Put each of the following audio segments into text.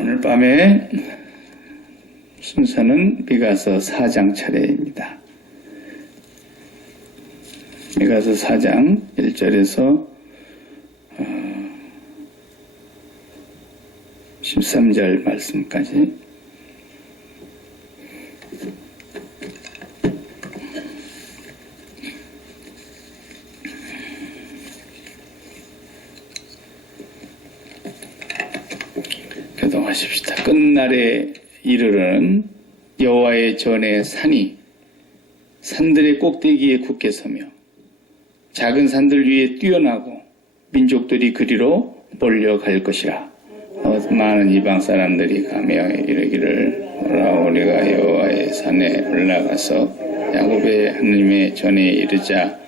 오늘 밤에 순서는 미가서 4장 차례입니다. 미가서 4장 1절에서 13절 말씀까지. 교동하십시다. 끝날에 이르러는 여호와의 전에 산이 산들의 꼭대기에 굳게 서며 작은 산들 위에 뛰어나고 민족들이 그리로 몰려갈 것이라. 많은 이방 사람들이 가며 이르기를 오라 우리가 여호와의 산에 올라가서 야곱의 하나님의 전에 이르자.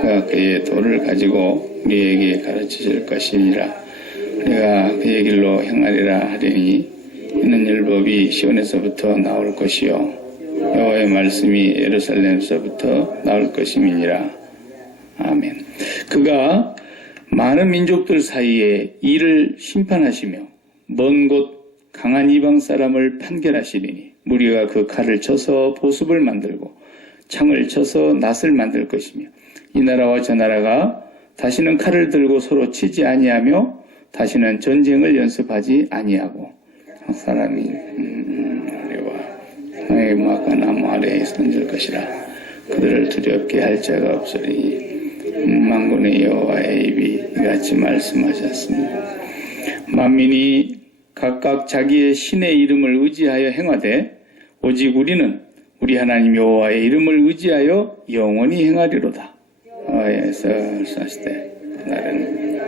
그가 그의 도를 가지고 우리에게 가르치실 것이니라. 우리가 그의 길로 행하리라 하리니 이는 율법이 시온에서부터 나올 것이요 여호와의 말씀이 예루살렘에서부터 나올 것임이니라. 아멘. 그가 많은 민족들 사이에 이를 심판하시며 먼 곳 강한 이방 사람을 판결하시리니 무리가 그 칼을 쳐서 보습을 만들고 창을 쳐서 낫을 만들 것이며 이 나라와 저 나라가 다시는 칼을 들고 서로 치지 아니하며 다시는 전쟁을 연습하지 아니하고 각 사람이 아래와 땅의 막과 나무 아래에 선질 것이라. 그들을 두렵게 할 자가 없으리니 만군의 여호와의 입이 이같이 말씀하셨습니다. 만민이 각각 자기의 신의 이름을 의지하여 행하되 오직 우리는 우리 하나님 여호와의 이름을 의지하여 영원히 행하리로다. 여호와에서 사시되 나는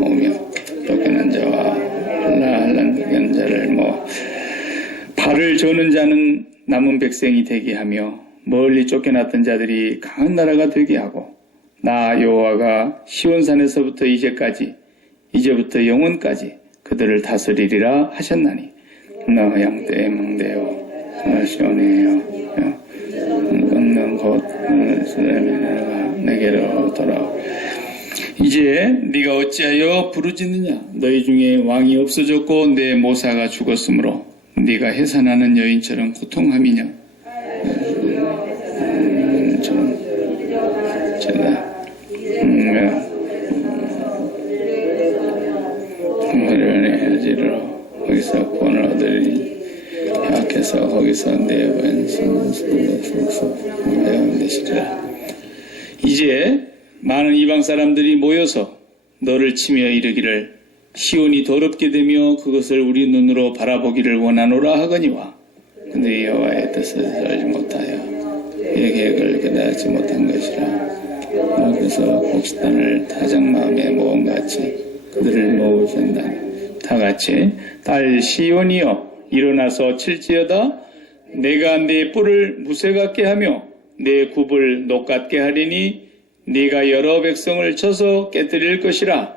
오며 쫓겨난 자와 한란 자를 발을 저는 자는 남은 백성이 되게 하며 멀리 쫓겨났던 자들이 강한 나라가 되게 하고 나 여호와가 시온산에서부터 이제부터 영원까지 그들을 다스리리라 하셨나니 너 양떼 망대여 시온이여 걷는 곳 내게로 돌아오. 이제 네가 어찌하여 부르짖느냐. 너희 중에 왕이 없어졌고 내 모사가 죽었으므로 네가 해산하는 여인처럼 고통함이냐. 해지로 거기서 구원을 얻으리니 약해서 거기서 내 왼손 되시리라. 이제 많은 이방 사람들이 모여서 너를 치며 이르기를 시온이 더럽게 되며 그것을 우리 눈으로 바라보기를 원하노라 하거니와 근데 여호와의 뜻을 알지 못하여 그의 계획을 깨닫지 못한 것이라. 그래서 곡식단을 타작 마음에 모험같이 그들을 모으신다니 다 같이 딸 시온이여 일어나서 칠지어다. 내가 네 뿔을 무쇠 같게 하며 내 굽을 녹 같게 하리니 네가 여러 백성을 쳐서 깨뜨릴 것이라.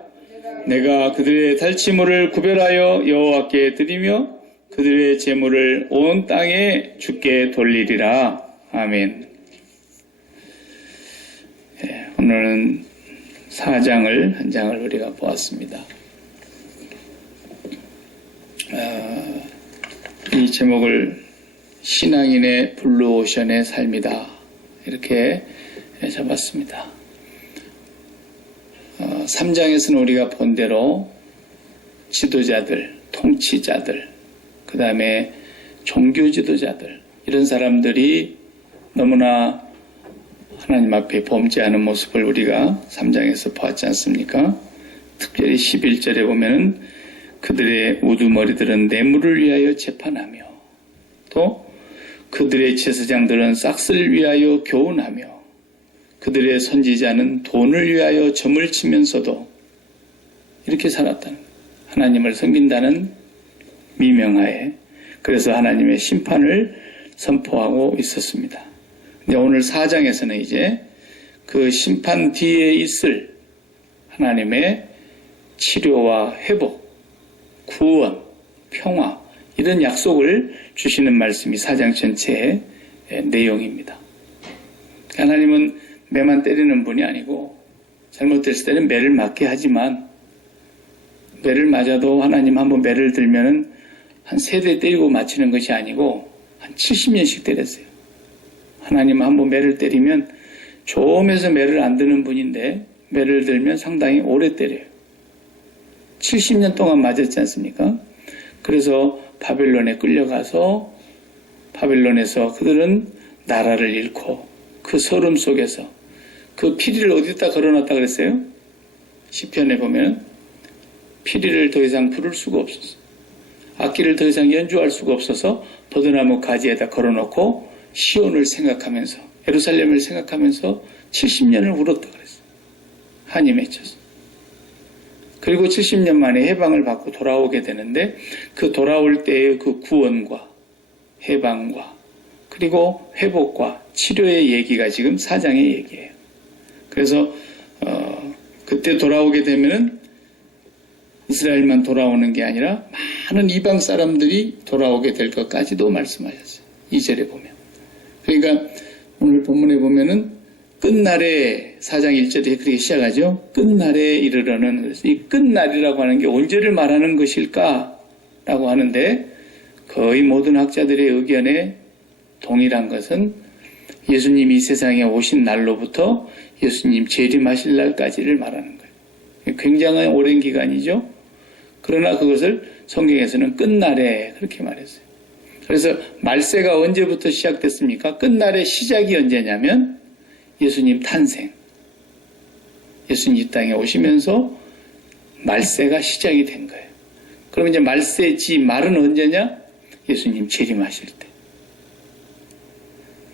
내가 그들의 달치물을 구별하여 여호와께 드리며 그들의 재물을 온 땅에 주께 돌리리라. 아멘. 오늘은 4장을 한 장을 우리가 보았습니다. 이 제목을 신앙인의 블루오션의 삶이다 이렇게 잡았습니다. 3장에서는 우리가 본 대로 지도자들, 통치자들, 그 다음에 종교 지도자들 이런 사람들이 너무나 하나님 앞에 범죄하는 모습을 우리가 3장에서 보았지 않습니까? 특별히 11절에 보면은 그들의 우두머리들은 뇌물을 위하여 재판하며 또 그들의 제사장들은 싹스를 위하여 교훈하며 그들의 선지자는 돈을 위하여 점을 치면서도 이렇게 살았다는 거예요. 하나님을 섬긴다는 미명하에. 그래서 하나님의 심판을 선포하고 있었습니다. 근데 오늘 4장에서는 이제 그 심판 뒤에 있을 하나님의 치료와 회복, 구원, 평화 이런 약속을 주시는 말씀이 4장 전체의 내용입니다. 하나님은 매만 때리는 분이 아니고 잘못됐을 때는 매를 맞게 하지만 매를 맞아도 하나님 한번 매를 들면은 한 3대 때리고 맞히는 것이 아니고 한 70년씩 때렸어요. 하나님 한번 매를 때리면 조음에서 매를 안 드는 분인데 매를 들면 상당히 오래 때려요. 70년 동안 맞았지 않습니까? 그래서 바벨론에 끌려가서 바벨론에서 그들은 나라를 잃고 그 소름 속에서 그 피리를 어디다 걸어놨다 그랬어요? 시편에 보면 피리를 더 이상 부를 수가 없었어. 악기를 더 이상 연주할 수가 없어서 버드나무 가지에다 걸어놓고 시온을 생각하면서 예루살렘을 생각하면서 70년을 울었다 그랬어요. 한이 맺혀서. 그리고 70년 만에 해방을 받고 돌아오게 되는데 그 돌아올 때의 그 구원과 해방과 그리고 회복과 치료의 얘기가 지금 4장의 얘기예요. 그래서 그때 돌아오게 되면은 이스라엘만 돌아오는 게 아니라 많은 이방 사람들이 돌아오게 될 것까지도 말씀하셨어요. 2절에 보면. 그러니까 오늘 본문에 보면은 끝날에 4장 1절에 그렇게 시작하죠. 끝날에 이르러는 그래서 이 끝날이라고 하는 게 언제를 말하는 것일까라고 하는데 거의 모든 학자들의 의견에 동일한 것은 예수님이 이 세상에 오신 날로부터 예수님 재림하실 날까지를 말하는 거예요. 굉장히 오랜 기간이죠. 그러나 그것을 성경에서는 끝날에 그렇게 말했어요. 그래서 말세가 언제부터 시작됐습니까? 끝날의 시작이 언제냐면 예수님 탄생. 예수님 이 땅에 오시면서 말세가 시작이 된 거예요. 그럼 이제 말세지 말은 언제냐? 예수님 재림하실 때.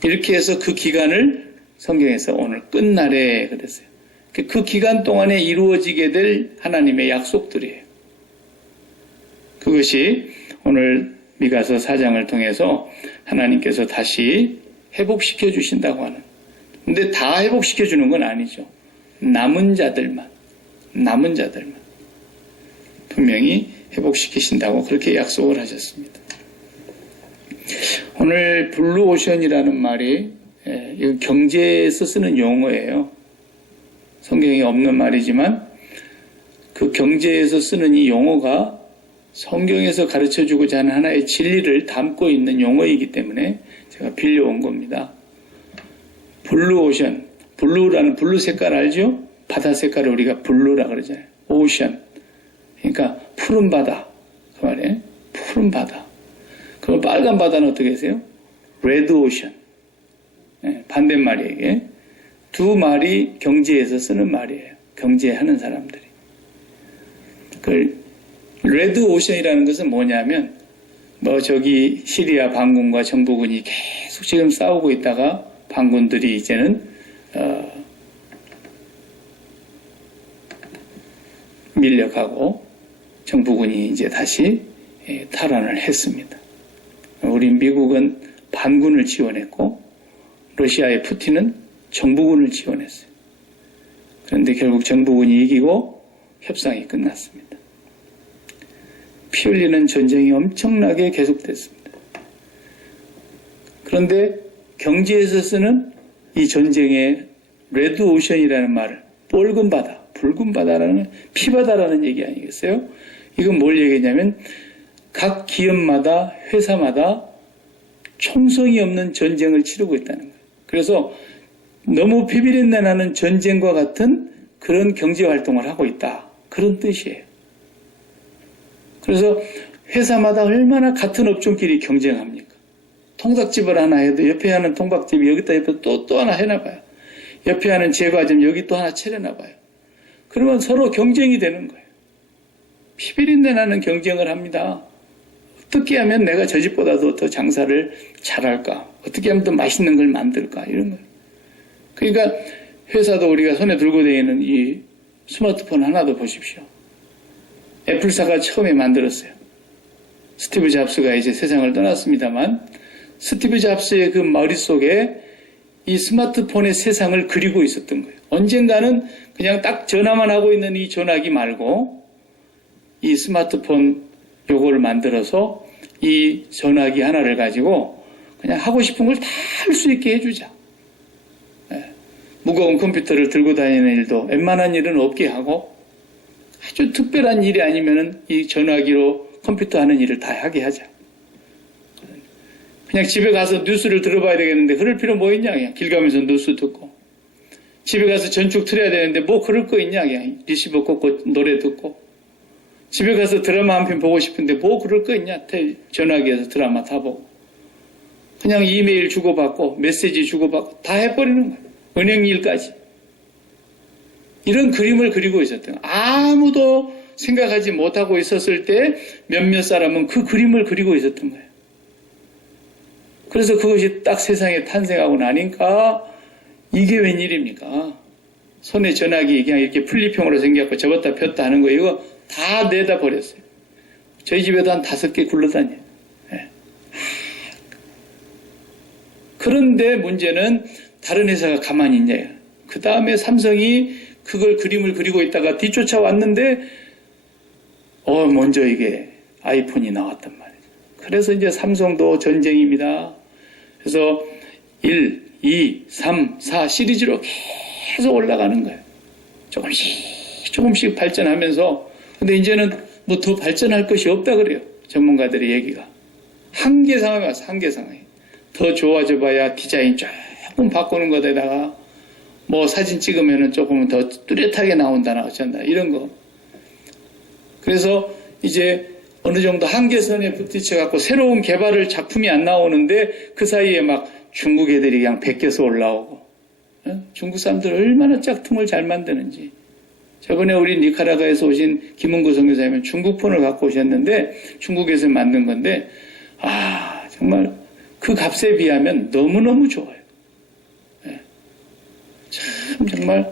이렇게 해서 그 기간을 성경에서 오늘 끝날에 그랬어요. 그 기간 동안에 이루어지게 될 하나님의 약속들이에요. 그것이 오늘 미가서 4장을 통해서 하나님께서 다시 회복시켜 주신다고 하는. 근데 다 회복시켜 주는 건 아니죠. 남은 자들만 분명히 회복시키신다고 그렇게 약속을 하셨습니다. 오늘 블루오션이라는 말이 경제에서 쓰는 용어예요. 성경에 없는 말이지만 그 경제에서 쓰는 이 용어가 성경에서 가르쳐주고자 하는 하나의 진리를 담고 있는 용어이기 때문에 제가 빌려온 겁니다. 블루오션, 블루라는 블루 색깔 알죠? 바다 색깔을 우리가 블루라 그러잖아요. 오션, 그러니까 푸른 바다, 그 말이에요. 푸른 바다. 그럼 빨간 바다는 어떻게 하세요? 레드 오션. 네, 반대말이에요. 이게. 두 말이 경제에서 쓰는 말이에요. 경제하는 사람들이. 그 레드 오션이라는 것은 뭐냐면 저기 시리아 반군과 정부군이 계속 지금 싸우고 있다가 반군들이 이제는 밀려가고 정부군이 이제 다시 탈환을 했습니다. 우리 미국은 반군을 지원했고 러시아의 푸틴은 정부군을 지원했어요. 그런데 결국 정부군이 이기고 협상이 끝났습니다. 피 흘리는 전쟁이 엄청나게 계속됐습니다. 그런데 경제에서 쓰는 이 전쟁의 레드 오션이라는 말을 붉은 바다, 붉은 바다라는 피바다라는 얘기 아니겠어요? 이건 뭘 얘기냐면 각 기업마다 회사마다 총성이 없는 전쟁을 치르고 있다는 거예요. 그래서 너무 피비린내 나는 전쟁과 같은 그런 경제활동을 하고 있다. 그런 뜻이에요. 그래서 회사마다 얼마나 같은 업종끼리 경쟁합니까? 통닭집을 하나 해도 옆에 하는 통닭집이 여기다 옆에 또 하나 해놔봐요. 옆에 하는 제과점 여기 또 하나 차려놔봐요. 그러면 서로 경쟁이 되는 거예요. 피비린내 나는 경쟁을 합니다. 어떻게 하면 내가 저 집보다도 더 장사를 잘할까? 어떻게 하면 더 맛있는 걸 만들까? 이런 거예요. 그러니까 회사도 우리가 손에 들고 다니는 이 스마트폰 하나도 보십시오. 애플사가 처음에 만들었어요. 스티브 잡스가 이제 세상을 떠났습니다만 스티브 잡스의 그 머릿속에 이 스마트폰의 세상을 그리고 있었던 거예요. 언젠가는 그냥 딱 전화만 하고 있는 이 전화기 말고 이 스마트폰 요거를 만들어서 이 전화기 하나를 가지고 그냥 하고 싶은 걸 다 할 수 있게 해주자. 무거운 컴퓨터를 들고 다니는 일도 웬만한 일은 없게 하고 아주 특별한 일이 아니면은 이 전화기로 컴퓨터 하는 일을 다 하게 하자. 그냥 집에 가서 뉴스를 들어봐야 되겠는데 그럴 필요 뭐 있냐. 그냥 길 가면서 뉴스 듣고. 집에 가서 전축 틀어야 되는데 뭐 그럴 거 있냐. 그냥 리시버 꽂고 노래 듣고. 집에 가서 드라마 한 편 보고 싶은데 뭐 그럴 거 있냐. 전화기에서 드라마 다 보고. 그냥 이메일 주고받고 메시지 주고받고 다 해버리는 거예요. 은행 일까지. 이런 그림을 그리고 있었던 거예요. 아무도 생각하지 못하고 있었을 때 몇몇 사람은 그 그림을 그리고 있었던 거예요. 그래서 그것이 딱 세상에 탄생하고 나니까 이게 웬일입니까? 손에 전화기 그냥 이렇게 풀리평으로 생겼고 접었다 폈다 하는 거 이거 다 내다 버렸어요. 저희 집에도 한 5개 굴러다녀요. 네. 그런데 문제는 다른 회사가 가만히 있냐. 그 다음에 삼성이 그걸 그림을 그리고 있다가 뒤쫓아왔는데 먼저 이게 아이폰이 나왔단 말이에요. 그래서 이제 삼성도 전쟁입니다. 그래서 1, 2, 3, 4 시리즈로 계속 올라가는 거예요. 조금씩 발전하면서 근데 이제는 뭐 더 발전할 것이 없다 그래요. 전문가들의 얘기가. 한계 상황에 와서 한계 상황에. 더 좋아져 봐야 디자인 조금 바꾸는 것에다가 뭐 사진 찍으면은 조금 더 뚜렷하게 나온다나 어쩐다 이런 거. 그래서 이제 어느 정도 한계선에 부딪혀 갖고 새로운 개발을 작품이 안 나오는데 그 사이에 막 중국 애들이 그냥 베껴서 올라오고 중국 사람들 얼마나 짝퉁을 잘 만드는지. 저번에 우리 니카라과에서 오신 김은구 선교사님은 중국 폰을 갖고 오셨는데 중국에서 만든 건데 정말 그 값에 비하면 너무너무 좋아요. 참 정말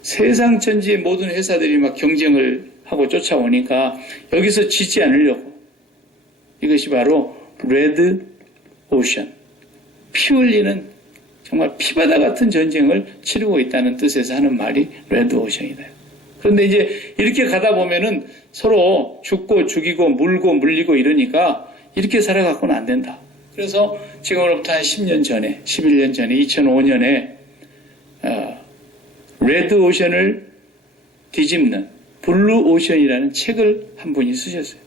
세상 천지의 모든 회사들이 막 경쟁을 하고 쫓아오니까 여기서 지지 않으려고 이것이 바로 레드 오션 피 흘리는 정말 피바다 같은 전쟁을 치르고 있다는 뜻에서 하는 말이 레드 오션이다. 그런데 이제 이렇게 가다 보면은 서로 죽고 죽이고 물고 물리고 이러니까 이렇게 살아갖고는 안 된다. 그래서 지금으로부터 한 10년 전에 11년 전에 2005년에 레드 오션을 뒤집는 블루 오션이라는 책을 한 분이 쓰셨어요.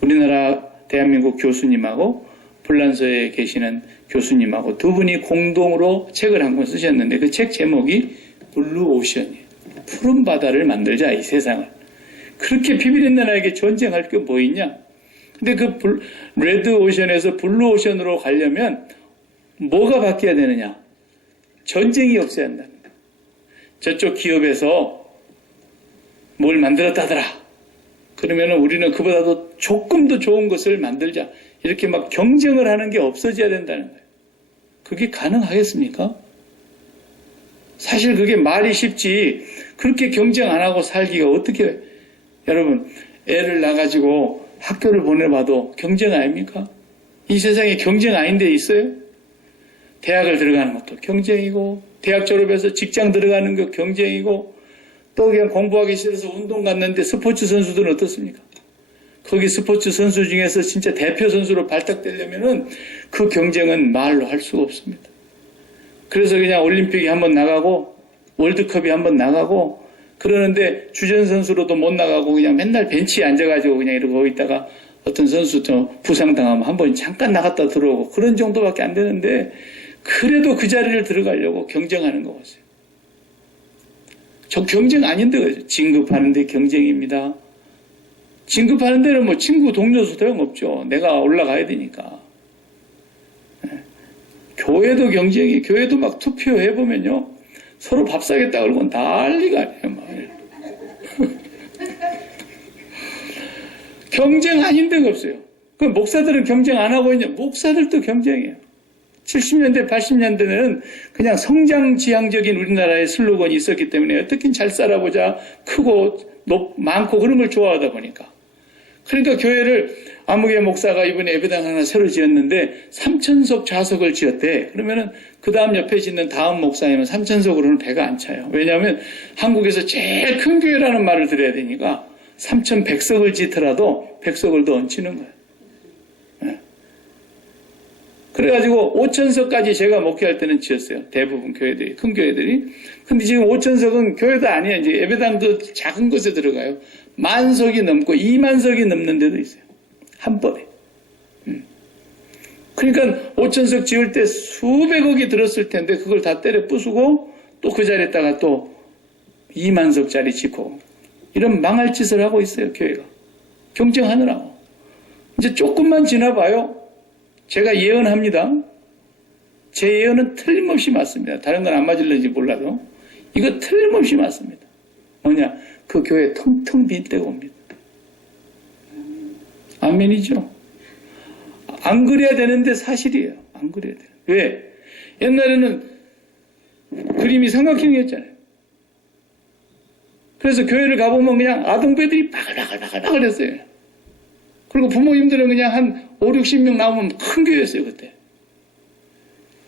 우리나라 대한민국 교수님하고 불란서에 계시는 교수님하고 두 분이 공동으로 책을 한 권 쓰셨는데 그 책 제목이 블루 오션이에요. 푸른 바다를 만들자 이 세상을. 그렇게 비비린 나라에게 전쟁할 게 뭐 있냐. 근데 그 레드 오션에서 블루 오션으로 가려면 뭐가 바뀌어야 되느냐. 전쟁이 없어야 한다는 거예요. 저쪽 기업에서 뭘 만들었다더라. 그러면 우리는 그보다도 조금 더 좋은 것을 만들자. 이렇게 막 경쟁을 하는 게 없어져야 된다는 거예요. 그게 가능하겠습니까? 사실 그게 말이 쉽지 그렇게 경쟁 안 하고 살기가 어떻게 여러분 애를 낳아가지고 학교를 보내봐도 경쟁 아닙니까? 이 세상에 경쟁 아닌 데 있어요? 대학을 들어가는 것도 경쟁이고 대학 졸업해서 직장 들어가는 거 경쟁이고 또 그냥 공부하기 싫어서 운동 갔는데 스포츠 선수들은 어떻습니까? 거기 스포츠 선수 중에서 진짜 대표 선수로 발탁되려면은 그 경쟁은 말로 할 수가 없습니다. 그래서 그냥 올림픽이 한번 나가고 월드컵이 한번 나가고 그러는데 주전 선수로도 못 나가고 그냥 맨날 벤치에 앉아가지고 그냥 이러고 있다가 어떤 선수도 부상당하면 한번 잠깐 나갔다 들어오고 그런 정도밖에 안 되는데 그래도 그 자리를 들어가려고 경쟁하는 거 같아요. 저 경쟁 아닌데 그죠? 진급하는데 경쟁입니다. 진급하는 데는 뭐 친구 동료 소용없죠. 내가 올라가야 되니까. 교회도 경쟁이, 교회도 막 투표해보면요. 서로 밥 사겠다 그러고 난리가 아니에요. 경쟁 아닌 데가 없어요. 그 목사들은 경쟁 안 하고 있냐? 목사들도 경쟁해요. 70년대, 80년대는 그냥 성장지향적인 우리나라의 슬로건이 있었기 때문에 어떻게 잘 살아보자, 크고, 많고 그런 걸 좋아하다 보니까. 그러니까 교회를 아무개 목사가 이번에 예배당 하나 새로 지었는데 3,000석 좌석을 지었대. 그러면은 그 다음 옆에 짓는 다음 목사님은 3,000석으로는 배가 안 차요. 왜냐하면 한국에서 제일 큰 교회라는 말을 들어야 되니까 3,100석을 짓더라도 100석을 더 얹히는 거예요. 네. 그래가지고 5,000석까지 제가 목회할 때는 지었어요. 대부분 교회들이, 큰 교회들이. 근데 지금 5,000석은 교회도 아니에요. 이제 예배당도 작은 곳에 들어가요. 만석이 넘고 2만석이 넘는 데도 있어요. 한 번에. 그러니까 5천석 지을 때 수백억이 들었을 텐데 그걸 다 때려 부수고 또 그 자리에다가 또 2만석짜리 짓고 이런 망할 짓을 하고 있어요. 교회가. 경쟁하느라고. 이제 조금만 지나봐요. 제가 예언합니다. 제 예언은 틀림없이 맞습니다. 다른 건 안 맞을는지 몰라도 이거 틀림없이 맞습니다. 뭐냐? 그 교회 텅텅 빈 때가 옵니다. 아멘이죠? 안 그래야 되는데 사실이에요. 안 그래야 돼요. 왜? 옛날에는 그림이 삼각형이었잖아요. 그래서 교회를 가보면 그냥 아동배들이 바글바글 했어요. 그리고 부모님들은 그냥 한 5, 60명 나오면 큰 교회였어요, 그때.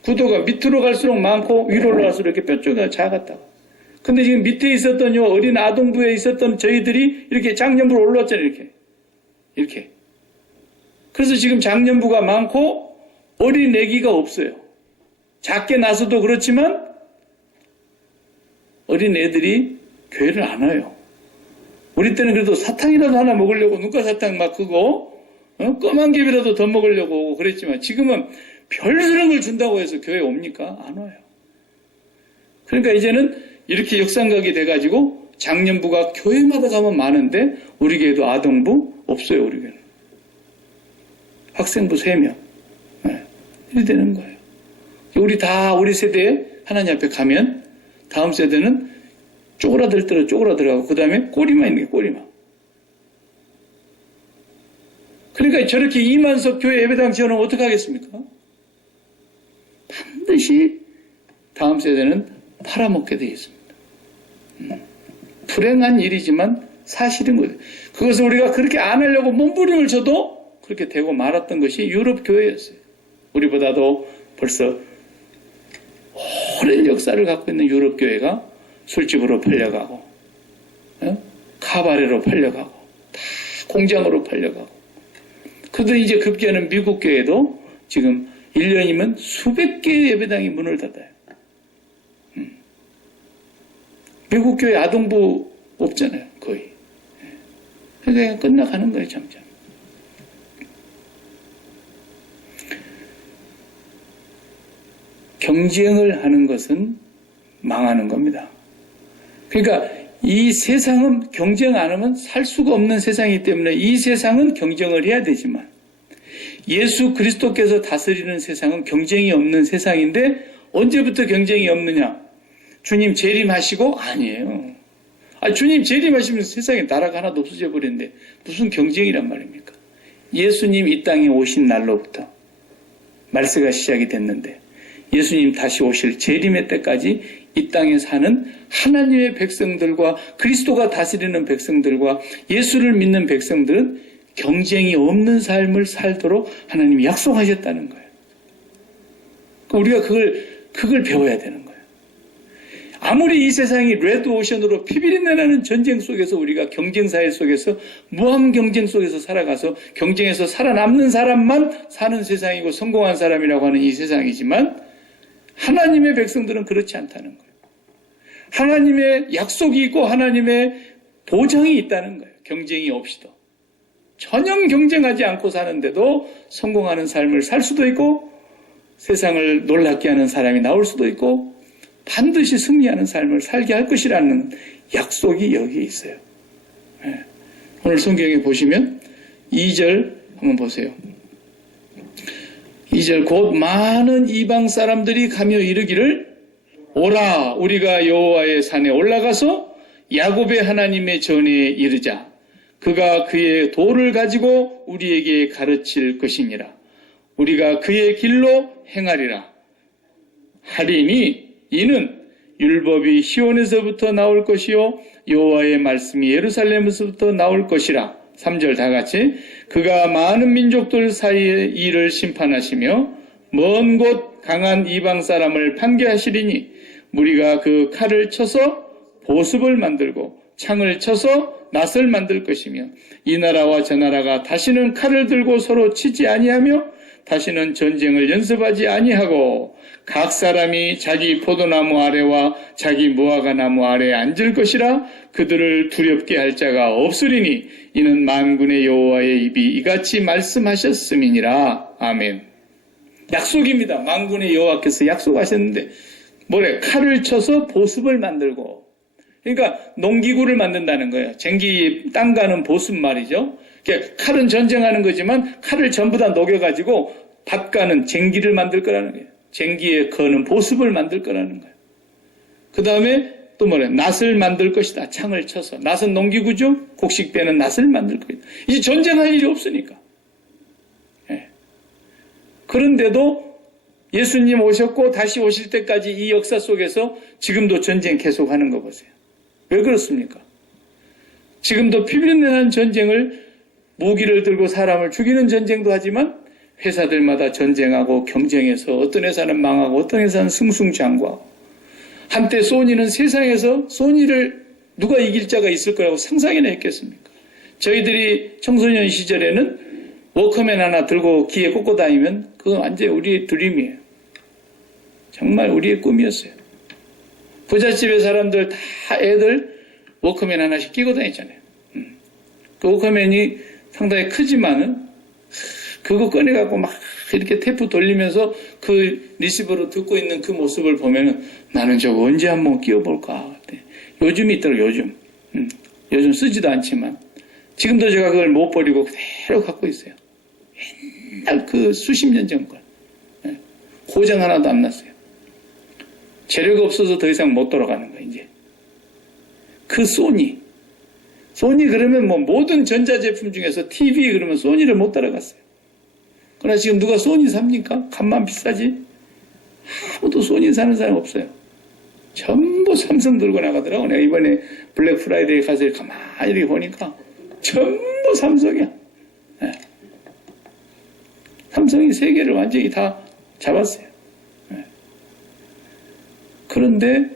구도가 밑으로 갈수록 많고 위로 올라갈수록 이렇게 뼈조가 작았다고. 근데 지금 밑에 있었던 요 어린 아동부에 있었던 저희들이 이렇게 장년부로 올라왔잖아요, 이렇게. 그래서 지금 장년부가 많고 어린 애기가 없어요. 작게 나서도 그렇지만 어린 애들이 교회를 안 와요. 우리 때는 그래도 사탕이라도 하나 먹으려고 눈가 사탕 막 그거 검은 갭이라도 더 먹으려고 오고 그랬지만 지금은 별스러운 걸 준다고 해서 교회 옵니까? 안 와요. 그러니까 이제는 이렇게 역삼각이 돼가지고 장년부가 교회마다 가면 많은데 우리 교회도 아동부 없어요. 우리 교회는. 학생부 3명. 네. 이렇게 되는 거예요. 우리 세대에 하나님 앞에 가면 다음 세대는 쪼그라들어가고 그 다음에 꼬리만 있는 게 꼬리만. 그러니까 저렇게 2만석 교회 예배당 지어놓으면 어떻게 하겠습니까? 반드시 다음 세대는 팔아먹게 되어 있습니다. 불행한 일이지만 사실인 거예요. 그것을 우리가 그렇게 안 하려고 몸부림을 쳐도 그렇게 되고 말았던 것이 유럽 교회였어요. 우리보다도 벌써 오랜 역사를 갖고 있는 유럽 교회가 술집으로 팔려가고 카바레로 팔려가고 다 공장으로 팔려가고 그래도 이제 급기야는 미국 교회도 지금 1년이면 수백 개의 예배당이 문을 닫아요. 미국 교회 아동부 없잖아요. 거의. 그러니까 끝나가는 거예요. 점점. 경쟁을 하는 것은 망하는 겁니다. 그러니까 이 세상은 경쟁 안 하면 살 수가 없는 세상이기 때문에 이 세상은 경쟁을 해야 되지만 예수 그리스도께서 다스리는 세상은 경쟁이 없는 세상인데 언제부터 경쟁이 없느냐? 주님 재림하시고? 아니에요. 주님 재림하시면 세상에 나라가 하나도 없어져 버렸는데 무슨 경쟁이란 말입니까? 예수님 이 땅에 오신 날로부터 말세가 시작이 됐는데 예수님 다시 오실 재림의 때까지 이 땅에 사는 하나님의 백성들과 그리스도가 다스리는 백성들과 예수를 믿는 백성들은 경쟁이 없는 삶을 살도록 하나님이 약속하셨다는 거예요. 우리가 그걸 배워야 되는 거예요. 아무리 이 세상이 레드오션으로 피비린내나는 전쟁 속에서 우리가 경쟁사회 속에서 무한 경쟁 속에서 살아가서 경쟁에서 살아남는 사람만 사는 세상이고 성공한 사람이라고 하는 이 세상이지만 하나님의 백성들은 그렇지 않다는 거예요. 하나님의 약속이 있고 하나님의 보장이 있다는 거예요. 경쟁이 없이도. 전혀 경쟁하지 않고 사는데도 성공하는 삶을 살 수도 있고 세상을 놀랍게 하는 사람이 나올 수도 있고 반드시 승리하는 삶을 살게 할 것이라는 약속이 여기에 있어요. 오늘 성경에 보시면 2절 한번 보세요. 2절 곧 많은 이방 사람들이 가며 이르기를 오라 우리가 여호와의 산에 올라가서 야곱의 하나님의 전에 이르자 그가 그의 도를 가지고 우리에게 가르칠 것이니라 우리가 그의 길로 행하리라 하리니 이는 율법이 시온에서부터 나올 것이요 여호와의 말씀이 예루살렘에서부터 나올 것이라 3절 다 같이 그가 많은 민족들 사이에 이를 심판하시며 먼 곳 강한 이방 사람을 판결하시리니 무리가 그 칼을 쳐서 보습을 만들고 창을 쳐서 낫을 만들 것이며 이 나라와 저 나라가 다시는 칼을 들고 서로 치지 아니하며 다시는 전쟁을 연습하지 아니하고 각 사람이 자기 포도나무 아래와 자기 무화과 나무 아래에 앉을 것이라. 그들을 두렵게 할 자가 없으리니 이는 만군의 여호와의 입이 이같이 말씀하셨음이니라. 아멘. 약속입니다. 만군의 여호와께서 약속하셨는데 뭐래? 칼을 쳐서 보습을 만들고. 그러니까 농기구를 만든다는 거예요. 쟁기 땅 가는 보습 말이죠. 그러니까 칼은 전쟁하는 거지만 칼을 전부 다 녹여가지고 밭 가는 쟁기를 만들 거라는 거예요. 쟁기에 거는 보습을 만들 거라는 거예요. 그 다음에 또 뭐래? 낫을 만들 것이다. 창을 쳐서. 낫은 농기구죠. 곡식배는 낫을 만들 것이다. 이제 전쟁할 일이 없으니까. 예. 그런데도 예수님 오셨고 다시 오실 때까지 이 역사 속에서 지금도 전쟁 계속하는 거 보세요. 왜 그렇습니까? 지금도 피비린내난 전쟁을 무기를 들고 사람을 죽이는 전쟁도 하지만 회사들마다 전쟁하고 경쟁해서 어떤 회사는 망하고 어떤 회사는 승승장구하고. 한때 소니는 세상에서 소니를 누가 이길 자가 있을 거라고 상상이나 했겠습니까? 저희들이 청소년 시절에는 워커맨 하나 들고 귀에 꽂고 다니면 그건 완전히 우리의 드림이에요. 정말 우리의 꿈이었어요. 부잣집의 사람들 다 애들 워커맨 하나씩 끼고 다녔잖아요. 그 워커맨이 상당히 크지만은 그거 꺼내갖고 막 이렇게 테이프 돌리면서 그 리시버로 듣고 있는 그 모습을 보면은 나는 저거 언제 한번 끼워볼까. 요즘이 있더라고요, 요즘. 요즘 쓰지도 않지만. 지금도 제가 그걸 못 버리고 그대로 갖고 있어요. 옛날 그 수십 년 전 걸. 고장 하나도 안 났어요. 재료가 없어서 더 이상 못 돌아가는 거예요, 이제. 그 소니 그러면 뭐 모든 전자제품 중에서 TV 그러면 소니를 못 따라갔어요. 그러나 지금 누가 소니 삽니까? 값만 비싸지? 아무도 소니 사는 사람 없어요. 전부 삼성 들고 나가더라고. 내가 이번에 블랙 프라이데이 가서 가만히 이렇게 보니까 전부 삼성이야. 네. 삼성이 세계를 완전히 다 잡았어요. 네. 그런데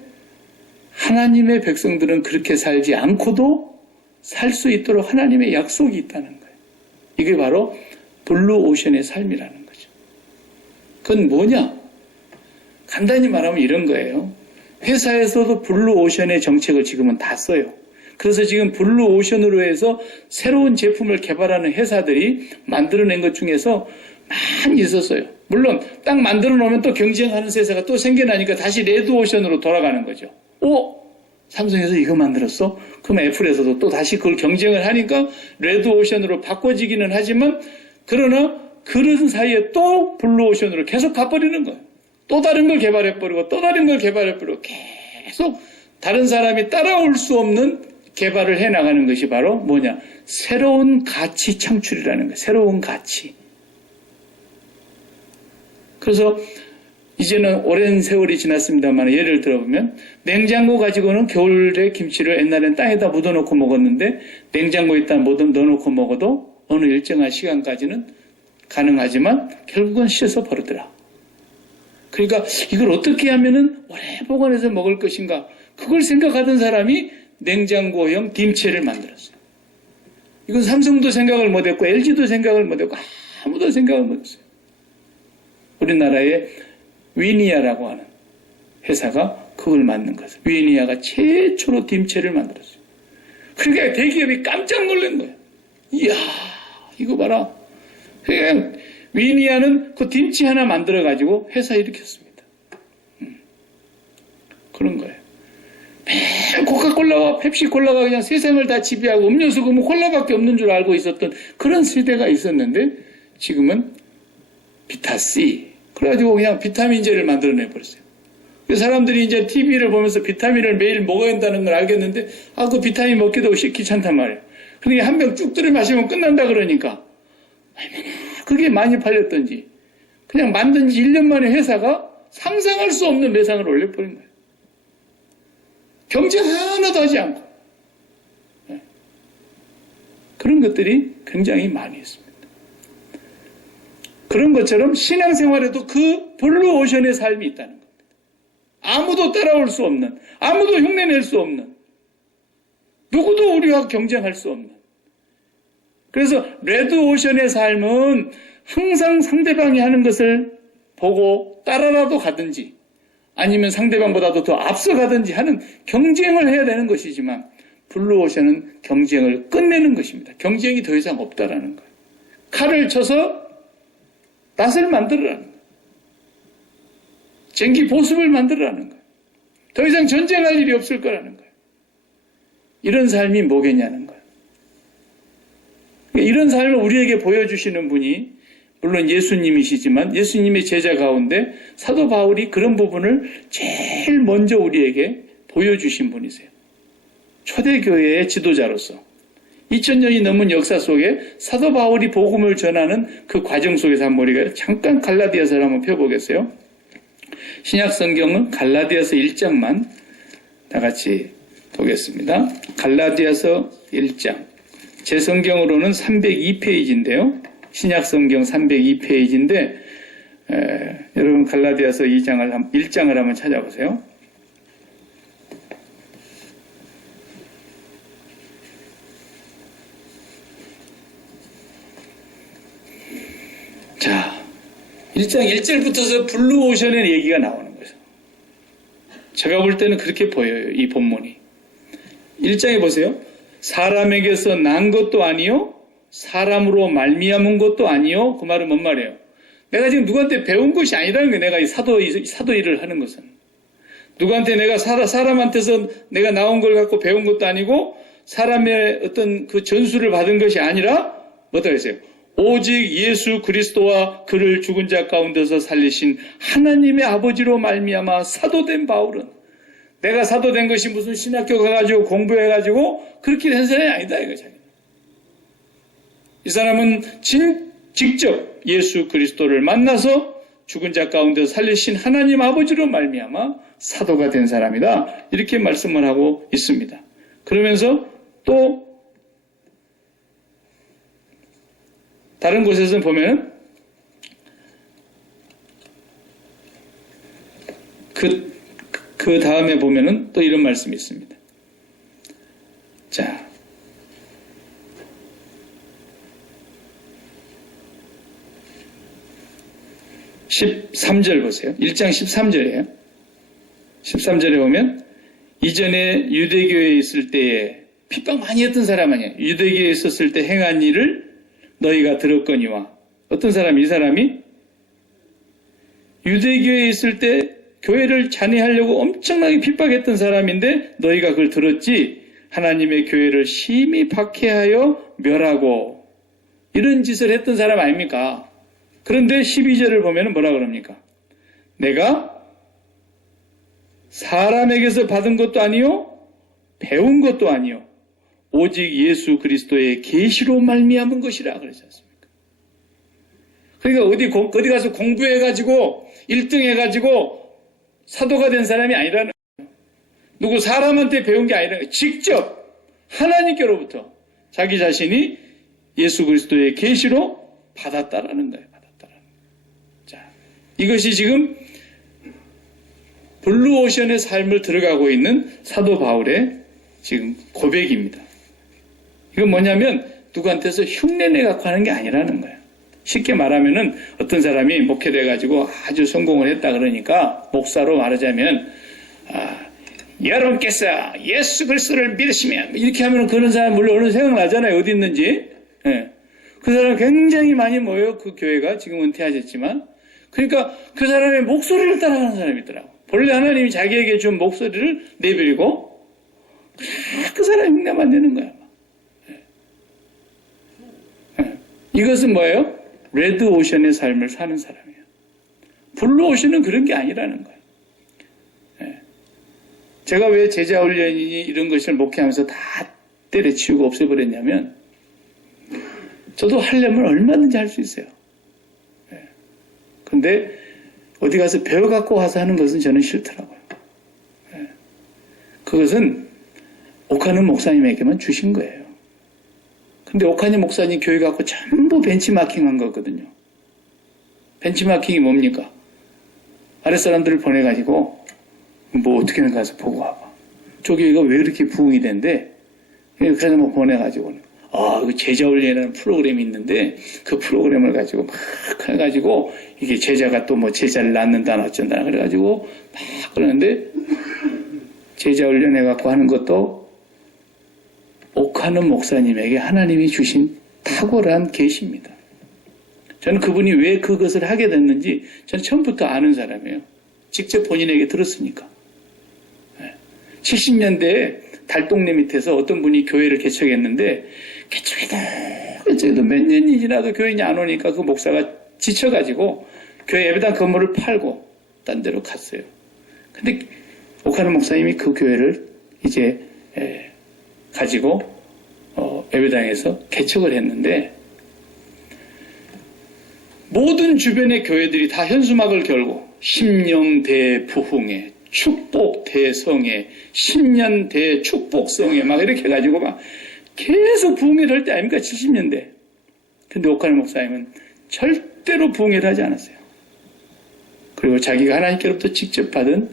하나님의 백성들은 그렇게 살지 않고도 살 수 있도록 하나님의 약속이 있다는 거예요. 이게 바로 블루오션의 삶이라는 거죠. 그건 뭐냐? 간단히 말하면 이런 거예요. 회사에서도 블루오션의 정책을 지금은 다 써요. 그래서 지금 블루오션으로 해서 새로운 제품을 개발하는 회사들이 만들어낸 것 중에서 많이 있었어요. 물론 딱 만들어 놓으면 또 경쟁하는 회사가 또 생겨나니까 다시 레드오션으로 돌아가는 거죠. 삼성에서 이거 만들었어? 그럼 애플에서도 또 다시 그걸 경쟁을 하니까 레드오션으로 바꿔지기는 하지만 그러나 그런 사이에 또 블루오션으로 계속 가버리는 거예요. 또 다른 걸 개발해버리고 또 다른 걸 개발해버리고 계속 다른 사람이 따라올 수 없는 개발을 해나가는 것이 바로 뭐냐? 새로운 가치 창출이라는 거예요. 새로운 가치. 그래서 이제는 오랜 세월이 지났습니다만 예를 들어보면 냉장고 가지고는 겨울에 김치를 옛날엔 땅에다 묻어놓고 먹었는데 냉장고에다 넣어놓고 먹어도 어느 일정한 시간까지는 가능하지만 결국은 씻어서 버리더라. 그러니까 이걸 어떻게 하면은 오래 보관해서 먹을 것인가 그걸 생각하던 사람이 냉장고형 김치를 만들었어요. 이건 삼성도 생각을 못했고 LG도 생각을 못했고 아무도 생각을 못했어요. 우리나라에 위니아라고 하는 회사가 그걸 만든 거예요. 위니아가 최초로 김치를 만들었어요. 그러니까 대기업이 깜짝 놀란 거예요. 이야, 이거 봐라. 그러니까 위니아는 그 김치 하나 만들어가지고 회사 일으켰습니다. 그런 거예요. 매일 코카콜라와 펩시콜라가 그냥 세상을 다 지배하고 음료수가 뭐 콜라밖에 없는 줄 알고 있었던 그런 시대가 있었는데 지금은 비타C 그래가지고 그냥 비타민제를 만들어내버렸어요. 사람들이 이제 TV를 보면서 비타민을 매일 먹어야 한다는 걸 알겠는데, 그 비타민 먹기도 귀찮단 말이에요. 근데 한 병 쭉 들여 마시면 끝난다 그러니까. 그게 많이 팔렸던지, 그냥 만든 지 1년 만에 회사가 상상할 수 없는 매상을 올려버린 거예요. 경쟁 하나도 하지 않고. 그런 것들이 굉장히 많이 있습니다. 그런 것처럼 신앙생활에도 그 블루오션의 삶이 있다는 겁니다. 아무도 따라올 수 없는, 아무도 흉내낼 수 없는, 누구도 우리와 경쟁할 수 없는. 그래서 레드오션의 삶은 항상 상대방이 하는 것을 보고 따라라도 가든지 아니면 상대방보다도 더 앞서가든지 하는 경쟁을 해야 되는 것이지만 블루오션은 경쟁을 끝내는 것입니다. 경쟁이 더 이상 없다라는 거예요. 칼을 쳐서 낫을 만들으라는 거예요. 쟁기 보습을 만들으라는 거예요. 더 이상 전쟁할 일이 없을 거라는 거예요. 이런 삶이 뭐겠냐는 거예요. 이런 삶을 우리에게 보여주시는 분이 물론 예수님이시지만 예수님의 제자 가운데 사도 바울이 그런 부분을 제일 먼저 우리에게 보여주신 분이세요. 초대교회의 지도자로서 2000년이 넘은 역사 속에 사도 바울이 복음을 전하는 그 과정 속에서 한번 우리가 잠깐 갈라디아서를 한번 펴보겠어요. 신약 성경은 갈라디아서 1장만 다 같이 보겠습니다. 갈라디아서 1장. 제 성경으로는 302페이지인데요. 신약 성경 302페이지인데 여러분 갈라디아서 1장을 한번 찾아보세요. 자, 1장 1절부터서 블루오션의 얘기가 나오는 거예요. 제가 볼 때는 그렇게 보여요. 이 본문이. 1장에 보세요. 사람에게서 난 것도 아니요 사람으로 말미암은 것도 아니요. 그 말은 뭔 말이에요? 내가 지금 누구한테 배운 것이 아니라는 거예요. 내가 이 사도 일을 하는 것은. 누구한테 내가 사람한테서 내가 나온 걸 갖고 배운 것도 아니고 사람의 어떤 그 전수를 받은 것이 아니라 뭐라고 했어요? 오직 예수 그리스도와 그를 죽은 자 가운데서 살리신 하나님의 아버지로 말미암아 사도된 바울은 내가 사도된 것이 무슨 신학교 가가지고 공부해가지고 그렇게 된 사람이 아니다 이거 자기. 이 사람은 직접 예수 그리스도를 만나서 죽은 자 가운데서 살리신 하나님 아버지로 말미암아 사도가 된 사람이다. 이렇게 말씀을 하고 있습니다. 그러면서 또 다른 곳에서 보면 그 다음에 보면은 또 이런 말씀이 있습니다. 자, 13절 보세요. 1장 13절이에요. 13절에 보면 이전에 유대교에 있을 때에 핍박 많이 했던 사람 아니에요. 유대교에 있었을 때 행한 일을 너희가 들었거니와 어떤 사람이 이 사람이 유대교에 있을 때 교회를 잔해하려고 엄청나게 핍박했던 사람인데 너희가 그걸 들었지 하나님의 교회를 심히 박해하여 멸하고 이런 짓을 했던 사람 아닙니까? 그런데 12절을 보면 뭐라 그럽니까? 내가 사람에게서 받은 것도 아니요 배운 것도 아니요 오직 예수 그리스도의 계시로 말미암은 것이라 그러지 않습니까? 그러니까 어디 가서 공부해가지고 1등 해가지고 사도가 된 사람이 아니라는 거예요. 누구 사람한테 배운 게 아니라는 거예요. 직접 하나님께로부터 자기 자신이 예수 그리스도의 계시로 받았다라는 거예요. 자, 이것이 지금 블루오션의 삶을 들어가고 있는 사도 바울의 지금 고백입니다. 이건 뭐냐면 누구한테서 흉내내 갖고 하는 게 아니라는 거예요. 쉽게 말하면은 어떤 사람이 목회돼가지고 아주 성공을 했다 그러니까 목사로 말하자면 여러분께서 예수 그리스도를 믿으시면 이렇게 하면 그런 사람 물론 생각나잖아요. 어디 있는지. 네. 그 사람 굉장히 많이 모여요. 그 교회가 지금 은퇴하셨지만 그러니까 그 사람의 목소리를 따라가는 사람이 있더라고. 본래 하나님이 자기에게 준 목소리를 내버리고 그 사람이 흉내만 내는 거야. 네. 네. 이것은 뭐예요? 레드 오션의 삶을 사는 사람이에요. 블루 오션은 그런 게 아니라는 거예요. 네. 제가 왜 제자 훈련이니 이런 것을 목회하면서 다 때려치우고 없애버렸냐면 저도 하려면 얼마든지 할 수 있어요. 그런데 어디 가서 배워갖고 와서 하는 것은 저는 싫더라고요. 그것은 옥하는 목사님에게만 주신 거예요. 근데 옥하니 목사님 교회 갖고 전부 벤치마킹한 거거든요. 벤치마킹이 뭡니까? 아랫사람들을 보내가지고 뭐 어떻게든 가서 보고 와봐. 저 교회가 왜 이렇게 부흥이 된대? 그래서 뭐 보내가지고 그 제자훈련이라는 프로그램이 있는데 그 프로그램을 가지고 막 해가지고 이게 제자가 또 뭐 제자를 낳는다 어쩐다 그래가지고 막 그러는데 제자훈련 해갖고 하는 것도 옥하는 목사님에게 하나님이 주신 탁월한 계시입니다. 저는 그분이 왜 그것을 하게 됐는지 저는 처음부터 아는 사람이에요. 직접 본인에게 들었으니까. 70년대에 달동네 밑에서 어떤 분이 교회를 개척했는데 개척해도 몇 년이 지나도 교인이 안 오니까 그 목사가 지쳐가지고 교회 예배당 건물을 팔고 딴 데로 갔어요. 근데 옥하는 목사님이 그 교회를 이제 가지고 예배당에서 개척을 했는데 모든 주변의 교회들이 다 현수막을 걸고 심령대 부흥회, 축복대성회, 신년대 축복성회 막 이렇게 해가지고 막 계속 부흥회를 할 때 아닙니까? 70년대. 근데 옥하는 목사님은 절대로 부흥회를 하지 않았어요. 그리고 자기가 하나님께로부터 직접 받은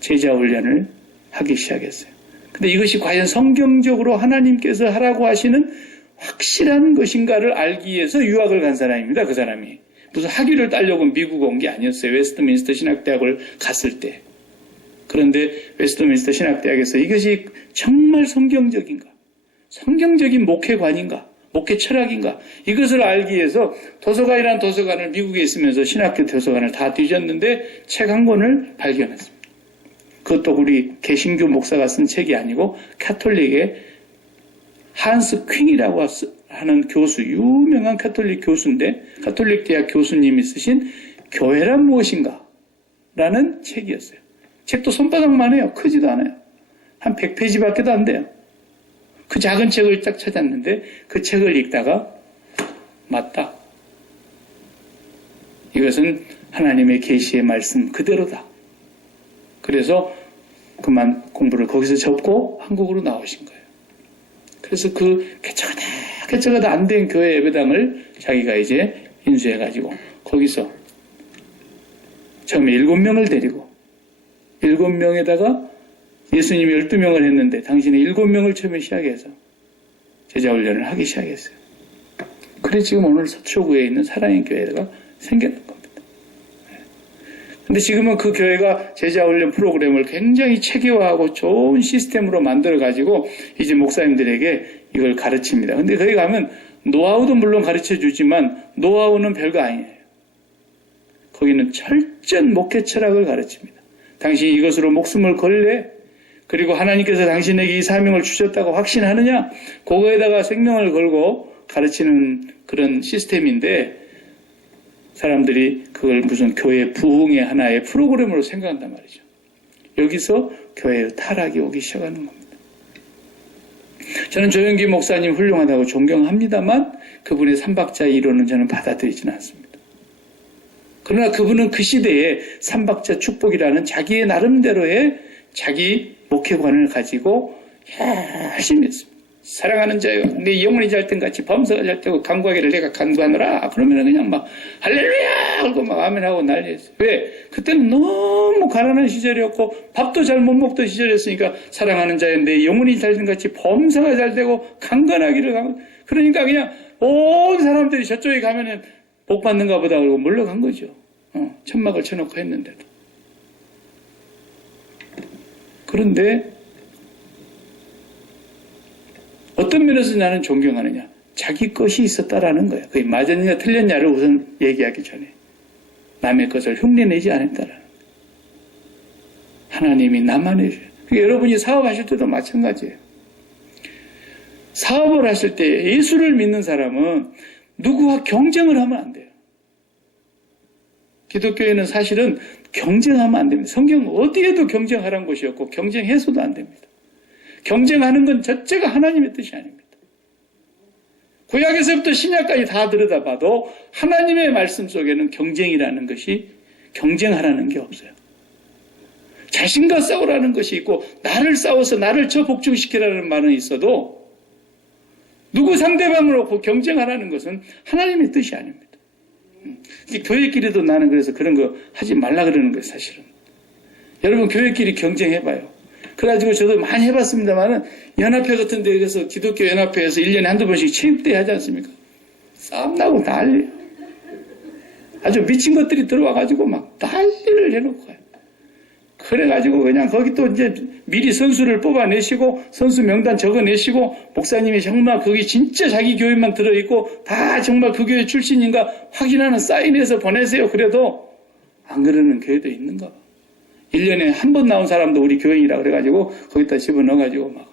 제자훈련을 하기 시작했어요. 근데 이것이 과연 성경적으로 하나님께서 하라고 하시는 확실한 것인가를 알기 위해서 유학을 간 사람입니다. 그 사람이. 무슨 학위를 따려고 미국 온 게 아니었어요. 웨스트민스터 신학대학을 갔을 때. 그런데 웨스트민스터 신학대학에서 이것이 정말 성경적인가? 성경적인 목회관인가? 목회 철학인가? 이것을 알기 위해서 도서관이라는 도서관을 미국에 있으면서 신학교 도서관을 다 뒤졌는데 책 한 권을 발견했습니다. 그것도 우리 개신교 목사가 쓴 책이 아니고 카톨릭의 한스 퀸이라고 하는 교수, 유명한 카톨릭 교수인데 카톨릭 대학 교수님이 쓰신 교회란 무엇인가? 라는 책이었어요. 책도 손바닥만 해요. 크지도 않아요. 한 100페이지밖에 안 돼요. 그 작은 책을 딱 찾았는데 그 책을 읽다가 맞다. 이것은 하나님의 계시의 말씀 그대로다. 그래서 그만 공부를 거기서 접고 한국으로 나오신 거예요. 그래서 그 개척하다 안 된 교회 예배당을 자기가 이제 인수해가지고 거기서 처음에 7명을 데리고 7명에다가 예수님이 12명을 했는데 당신이 7명을 처음에 시작해서 제자훈련을 하기 시작했어요. 그래 지금 오늘 서초구에 있는 사랑의 교회가 생겨난 겁니다. 근데 지금은 그 교회가 제자훈련 프로그램을 굉장히 체계화하고 좋은 시스템으로 만들어가지고 이제 목사님들에게 이걸 가르칩니다. 근데 거기 가면 노하우도 물론 가르쳐 주지만 노하우는 별거 아니에요. 거기는 철저한 목회 철학을 가르칩니다. 당신이 이것으로 목숨을 걸래? 그리고 하나님께서 당신에게 이 사명을 주셨다고 확신하느냐? 그거에다가 생명을 걸고 가르치는 그런 시스템인데 사람들이 그걸 무슨 교회 부흥의 하나의 프로그램으로 생각한단 말이죠. 여기서 교회의 타락이 오기 시작하는 겁니다. 저는 조영기 목사님 훌륭하다고 존경합니다만 그분의 삼박자 이론은 저는 받아들이지는 않습니다. 그러나 그분은 그 시대에 삼박자 축복이라는 자기의 나름대로의 자기 목회관을 가지고 열심히 했습니다. 사랑하는 자여, 내 영혼이 잘 땐 같이 범사가 잘 되고 간구하기를 내가 간구하노라. 그러면 그냥 막 할렐루야 하고 막 아멘하고 난리였어요. 왜? 그때는 너무 가난한 시절이었고 밥도 잘 못 먹던 시절이었으니까 사랑하는 자여, 내 영혼이 잘 된 같이 범사가 잘 되고 강건하기를 하고 그러니까 그냥 온 사람들이 저쪽에 가면은 복 받는가 보다 그러고 물러간 거죠. 천막을 쳐놓고 했는데도. 그런데 어떤 면에서 나는 존경하느냐? 자기 것이 있었다라는 거예요. 그게 맞았느냐 틀렸냐를 우선 얘기하기 전에 남의 것을 흉내내지 않았다라는 거예요. 하나님이 나만 해줘요. 여러분이 사업하실 때도 마찬가지예요. 사업을 하실 때 예수를 믿는 사람은 누구와 경쟁을 하면 안 돼요. 기독교에는 사실은 경쟁하면 안 됩니다. 성경 어디에도 경쟁하라는 것이 없고 경쟁해서도 안 됩니다. 경쟁하는 건 자체가 하나님의 뜻이 아닙니다. 구약에서부터 신약까지 다 들여다봐도 하나님의 말씀 속에는 경쟁이라는 것이 경쟁하라는 게 없어요. 자신과 싸우라는 것이 있고 나를 싸워서 나를 저 복종시키라는 말은 있어도 누구 상대방을 놓고 경쟁하라는 것은 하나님의 뜻이 아닙니다. 교회끼리도 나는 그래서 그런 거 하지 말라 그러는 거예요, 사실은. 여러분 교회끼리 경쟁해봐요. 그래가지고 저도 많이 해봤습니다만은 연합회 같은 데에서 기독교 연합회에서 1년에 한두 번씩 체육대회 하지 않습니까? 싸움나고 난리. 아주 미친 것들이 들어와가지고 막 난리를 해놓고 가요. 그래가지고 그냥 거기 또 이제 미리 선수를 뽑아내시고 선수 명단 적어내시고 목사님이 정말 거기 진짜 자기 교회만 들어있고 다 정말 그 교회 출신인가 확인하는 사인해서 보내세요. 그래도 안 그러는 교회도 있는가 봐. 1년에 한 번 나온 사람도 우리 교인이라 그래가지고 거기다 집어넣어가지고 막 하고.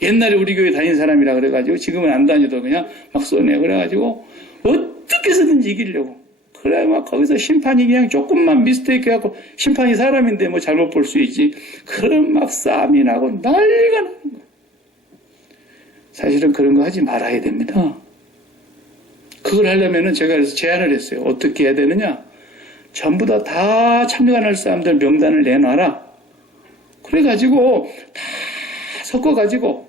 옛날에 우리 교회 다닌 사람이라 그래가지고 지금은 안 다녀도 그냥 막 쏘네. 그래가지고 어떻게 해서든지 이기려고. 그래, 막 거기서 심판이 그냥 조금만 미스테이크 해갖고 심판이 사람인데 뭐 잘못 볼 수 있지. 그런 막 싸움이 나고 난리가 나는 거야. 사실은 그런 거 하지 말아야 됩니다. 그걸 하려면은 제가 그래서 제안을 했어요. 어떻게 해야 되느냐. 전부 다 참여가 날 사람들 명단을 내놔라. 그래가지고 다 섞어가지고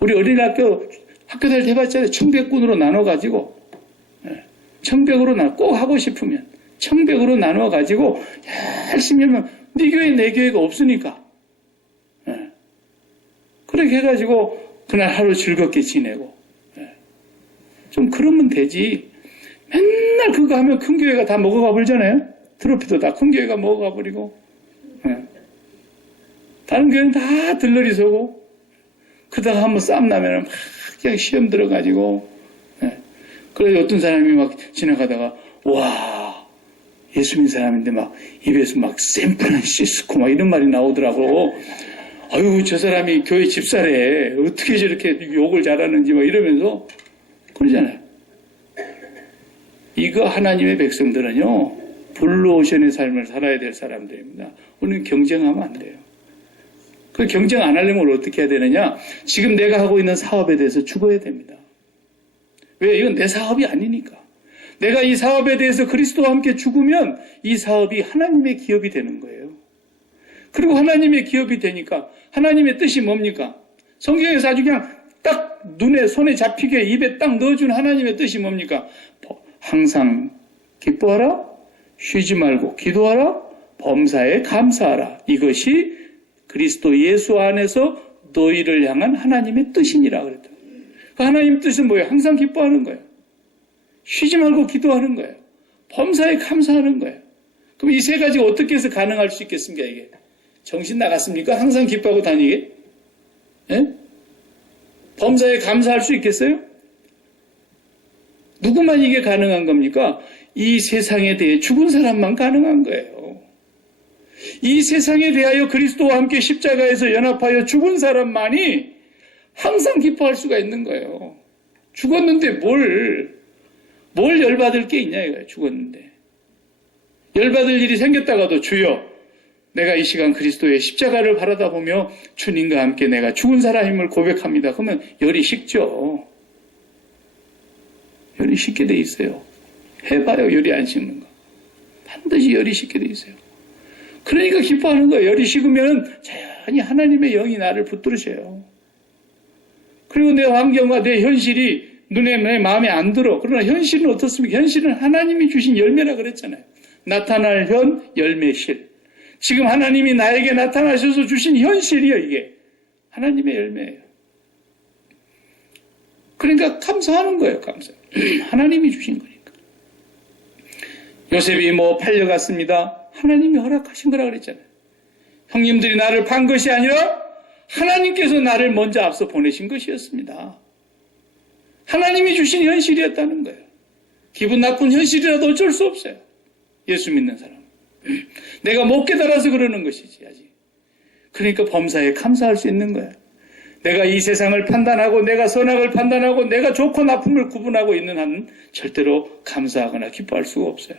우리 어린이학교 학교 다닐 때 해봤잖아요. 청백군으로 나눠가지고 청백으로 꼭 하고 싶으면 청백으로 나눠가지고 열심히 하면 네 교회 내 교회가 없으니까 그렇게 해가지고 그날 하루 즐겁게 지내고 좀 그러면 되지. 맨날 그거 하면 큰 교회가 다 먹어가 버리잖아요. 트로피도 다 큰 교회가 먹어가 버리고 다른 교회는 다 들러리 서고 그러다가 한번 싸움 나면은 막 그냥 시험 들어가지고 그래서 어떤 사람이 막 지나가다가 와 예수 믿는 사람인데 막 입에서 막 샌프란시스코 막 이런 말이 나오더라고. 아유 저 사람이 교회 집사래. 어떻게 저렇게 욕을 잘하는지 막 이러면서 그러잖아요. 이거 하나님의 백성들은요 블루오션의 삶을 살아야 될 사람들입니다. 우리는 경쟁하면 안 돼요. 그 경쟁 안 하려면 어떻게 해야 되느냐. 지금 내가 하고 있는 사업에 대해서 죽어야 됩니다. 왜? 이건 내 사업이 아니니까. 내가 이 사업에 대해서 그리스도와 함께 죽으면 이 사업이 하나님의 기업이 되는 거예요. 그리고 하나님의 기업이 되니까 하나님의 뜻이 뭡니까? 성경에서 아주 그냥 딱 눈에 손에 잡히게 입에 딱 넣어준 하나님의 뜻이 뭡니까? 항상 기뻐하라, 쉬지 말고 기도하라, 범사에 감사하라. 이것이 그리스도 예수 안에서 너희를 향한 하나님의 뜻이니라 그랬다. 그 하나님 뜻은 뭐예요? 항상 기뻐하는 거예요. 쉬지 말고 기도하는 거예요. 범사에 감사하는 거예요. 그럼 이 세 가지가 어떻게 해서 가능할 수 있겠습니까, 이게? 정신 나갔습니까? 항상 기뻐하고 다니게? 예? 범사에 감사할 수 있겠어요? 누구만 이게 가능한 겁니까? 이 세상에 대해 죽은 사람만 가능한 거예요. 이 세상에 대하여 그리스도와 함께 십자가에서 연합하여 죽은 사람만이 항상 기뻐할 수가 있는 거예요. 죽었는데 뭘 열받을 게 있냐 이거예요. 죽었는데. 열받을 일이 생겼다가도 주여 내가 이 시간 그리스도의 십자가를 바라다 보며 주님과 함께 내가 죽은 사람임을 고백합니다. 그러면 열이 식죠. 열이 식게 돼 있어요. 해봐요. 열이 안 식는 거. 반드시 열이 식게 돼 있어요. 그러니까 기뻐하는 거예요. 열이 식으면 자연히 하나님의 영이 나를 붙들으셔요. 그리고 내 환경과 내 현실이 내 마음에 안 들어. 그러나 현실은 어떻습니까? 현실은 하나님이 주신 열매라 그랬잖아요. 나타날 현, 열매실. 지금 하나님이 나에게 나타나셔서 주신 현실이요, 이게. 하나님의 열매예요. 그러니까 감사하는 거예요, 감사. 하나님이 주신 거니까. 요셉이 팔려갔습니다. 하나님이 허락하신 거라 그랬잖아요. 형님들이 나를 판 것이 아니라 하나님께서 나를 먼저 앞서 보내신 것이었습니다. 하나님이 주신 현실이었다는 거예요. 기분 나쁜 현실이라도 어쩔 수 없어요. 예수 믿는 사람. 내가 못 깨달아서 그러는 것이지 아직. 그러니까 범사에 감사할 수 있는 거예요. 내가 이 세상을 판단하고 내가 선악을 판단하고 내가 좋고 나쁨을 구분하고 있는 한은 절대로 감사하거나 기뻐할 수가 없어요.